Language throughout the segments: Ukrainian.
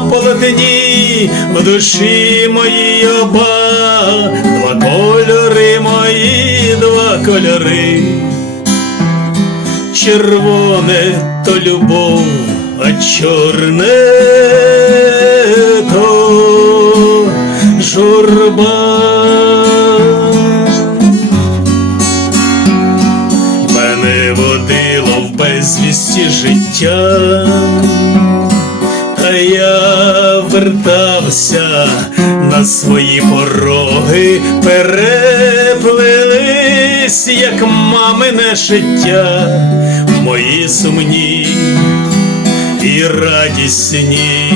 Полотні, в душі моїй оба, два кольори мої, два кольори. Червоне то любов, а чорне то журба. Мене водило в безвісті життя, вертався на свої пороги, переплелись, як мамине життя, мої сумні і радісні,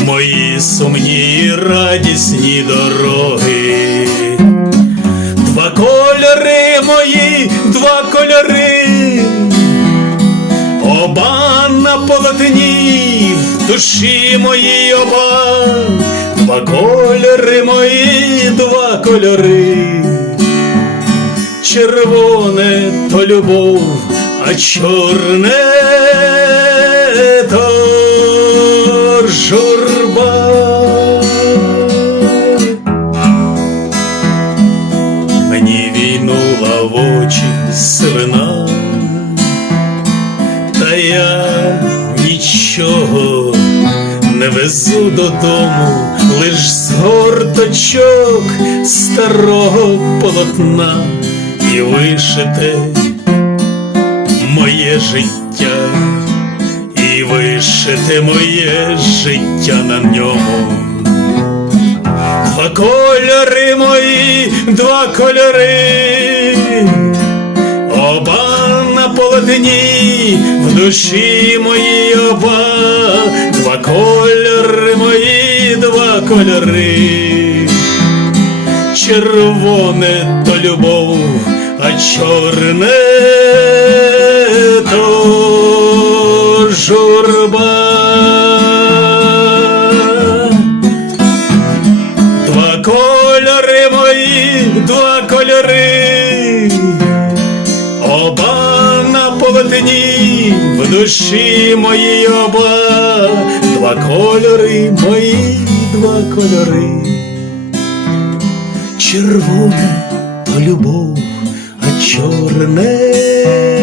мої сумні і радісні дороги. Два кольори мої, душі моїй оба, два кольори мої, два кольори, червоне то любов, а чорне то журба. Мені війнула в очі сивина, везу додому, лиш згорточок старого полотна і вишите моє життя, і вишите моє життя на ньому. Два кольори мої, два кольори, оба на полотні, в душі моїй оба, кольори, червоне то любов, а чорне то журба. Два кольори мої, два кольори, оба на полотні, в душі моїй оба, два кольори мої, два кольори, червоне то любов, а чорне